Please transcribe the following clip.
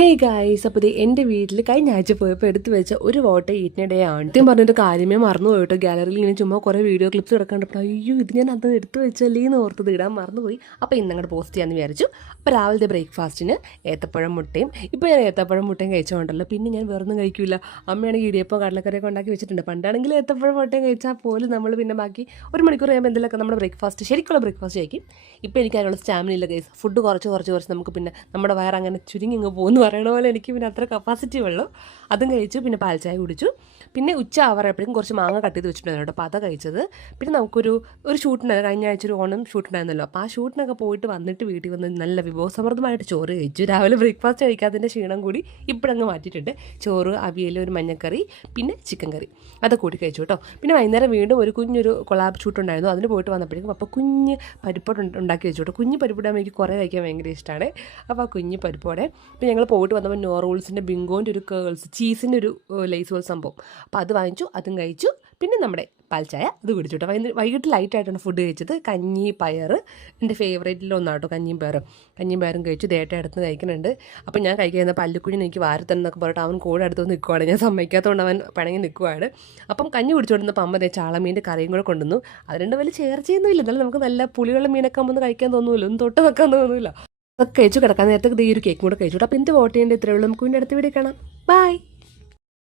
Hey guys, അപ്പോൾ എൻ്റെ വീട്ടിൽ കഴിഞ്ഞ ആഴ്ച പോയപ്പോൾ എടുത്തു വെച്ച ഒരു വോട്ട് ഈറ്റിന ഡേ ആണ്. ആദ്യം പറഞ്ഞിട്ട് കാര്യമേ മറന്നു പോയിട്ടോ. ഗാലറിയിൽ ഇങ്ങനെ ചുമ്മാ കുറേ വീഡിയോ ക്ലിപ്സ് കിടക്കണ്ടപ്പോൾ അയ്യോ ഇത് ഞാൻ അത് എടുത്തു വെച്ചല്ലേ എന്ന് ഓർത്തത് ഇടാൻ മറന്നുപോയി. അപ്പോൾ ഇന്നങ്ങോട്ട് പോസ്റ്റ് ചെയ്യാമെന്ന് വിചാരിച്ചു. അപ്പോൾ രാവിലത്തെ ബ്രേക്ക്ഫാസ്റ്റിന് ഏത്തപ്പഴം മുട്ടയും. ഇപ്പോൾ ഞാൻ ഏത്തപ്പഴം മുട്ടയും കഴിച്ചുകൊണ്ടല്ലോ, പിന്നെ ഞാൻ വേറൊന്നും കഴിക്കില്ല. അമ്മയാണെങ്കിൽ ഇടിയപ്പം കടലക്കറിയൊക്കെ ഉണ്ടാക്കി വെച്ചിട്ടുണ്ട്. പണ്ടാണെങ്കിൽ ഏത്തപ്പഴം മുട്ടയും കഴിച്ചാൽ പോലും നമ്മൾ പിന്നെ ബാക്കി ഒരു മണിക്കൂർ കഴിയുമ്പോൾ എന്തെങ്കിലുമൊക്കെ നമ്മുടെ ബ്രേക്ക്ഫാസ്റ്റ് ശരിക്കുള്ള ബ്രേക്ക്ഫാസ്റ്റ് കഴിക്കും. ഇപ്പോൾ എനിക്ക് അതിനുള്ള സ്റ്റാമിന ഇല്ല ഗൈസ്. ഫുഡ് കുറച്ച് നമുക്ക് പിന്നെ നമ്മുടെ വയറങ്ങനെ ചുരുങ്ങി ഇങ്ങ് പോകുന്നു പറയണ പോലെ എനിക്ക് പിന്നെ അത്ര കപ്പാസിറ്റി ഉള്ളൂ. അതും കഴിച്ചു. പിന്നെ പാൽച്ചായ കുടിച്ചു. പിന്നെ ഉച്ച ആവാറപ്പോഴേക്കും കുറച്ച് മാങ്ങ കട്ട് ചെയ്ത് വെച്ചിട്ടുണ്ടായിരുന്നു കേട്ടോ. അപ്പോൾ അതാ കഴിച്ചത്. പിന്നെ നമുക്കൊരു ഷൂട്ടുണ്ടായിരുന്നു, കഴിഞ്ഞ ആഴ്ച ഒരു ഓണം ഷൂട്ടുണ്ടായിരുന്നല്ലോ. അപ്പോൾ ആ ഷൂട്ടിനൊക്കെ പോയിട്ട് വന്നിട്ട് വീട്ടിൽ വന്ന് നല്ല വിഭവസമൃദ്ധമായിട്ട് ചോറ് കഴിച്ചു. രാവിലെ ബ്രേക്ക്ഫാസ്റ്റ് കഴിക്കാത്തതിൻ്റെ ക്ഷീണം കൂടി ഇപ്പോഴങ്ങ് മാറ്റിയിട്ടുണ്ട്. ചോറ്, അവിയൽ, ഒരു മഞ്ഞക്കറി, പിന്നെ ചിക്കൻ കറി അതൊക്കെ കൂടി കഴിച്ചു കേട്ടോ. പിന്നെ വൈകുന്നേരം വീണ്ടും ഒരു കുഞ്ഞൊരു കൊളാബ് ഷൂട്ടുണ്ടായിരുന്നു. അതിന് പോയിട്ട് വന്നപ്പോഴേക്കും അപ്പോൾ കുഞ്ഞ് പരിപ്പോട് ഉണ്ടാക്കി വെച്ചു കേട്ടോ. കുഞ്ഞ് പരിപ്പിടാൻ എനിക്ക് കുറേ കഴിക്കാൻ ഭയങ്കര ഇഷ്ടമാണ്. അപ്പോൾ ആ കുഞ്ഞ് പരിപ്പോടെ പിന്നെ ഞങ്ങൾ പോയിട്ട് വന്നപ്പോൾ നോറൂൾസിൻ്റെ ബിങ്കോൻ്റെ ഒരു കേൾസ് ചീസിൻ്റെ ഒരു ലേസ് പോലെ സംഭവം, അപ്പോൾ അത് വാങ്ങിച്ചു, അതും കഴിച്ചു. പിന്നെ നമ്മുടെ പാൽച്ചായ അത് കുടിച്ചു കേട്ടോ. വൈകിട്ട് ലൈറ്റായിട്ടാണ് ഫുഡ് കഴിച്ചത്. കഞ്ഞി പയർ എൻ്റെ ഫേവറേറ്റിലൊന്നാണ് കേട്ടോ. കഞ്ഞിയും പയറും കഴിച്ചു. ദേട്ട അടുത്ത് കഴിക്കുന്നുണ്ട്. അപ്പോൾ ഞാൻ കഴിക്കുന്ന പല്ലുക്കുഞ്ഞിന് എനിക്ക് വാരത്തന്നൊക്കെ പറഞ്ഞിട്ട് അവൻ കൂടെ അടുത്ത് നിൽക്കുവാണ്. ഞാൻ സമ്മതിക്കാത്തതുകൊണ്ട് അവൻ പിണങ്ങി നിൽക്കുവാണ്. അപ്പം കഞ്ഞി കുടിച്ചുകൊണ്ടിരുന്നപ്പോൾ അമ്മ ചാളമീൻ്റെ കറിയും കൂടെ കൊണ്ടുവന്നു. അതുകൊണ്ട് വലിയ ചേർച്ചയൊന്നുമില്ല, എന്നാലും നമുക്ക് നല്ല പുളിയുള്ള മീനൊക്കെ ആകുമ്പോൾ കഴിക്കാൻ തോന്നുമല്ലോ, ഒന്നും തൊട്ട് വെക്കാൻ തോന്നുന്നില്ല. അതൊക്കെ കഴിച്ചു കിടക്കാൻ നേരത്തെ ഈ ഒരു കേക്കും കൂടെ കഴിച്ചു. അപ്പോൾ എന്ത് വോട്ട് ചെയ്യേണ്ടത് ഇത്രയുള്ളൂ. നമുക്ക് പിന്നെ അടുത്ത വീഡിയോ കാണാം. ബൈ.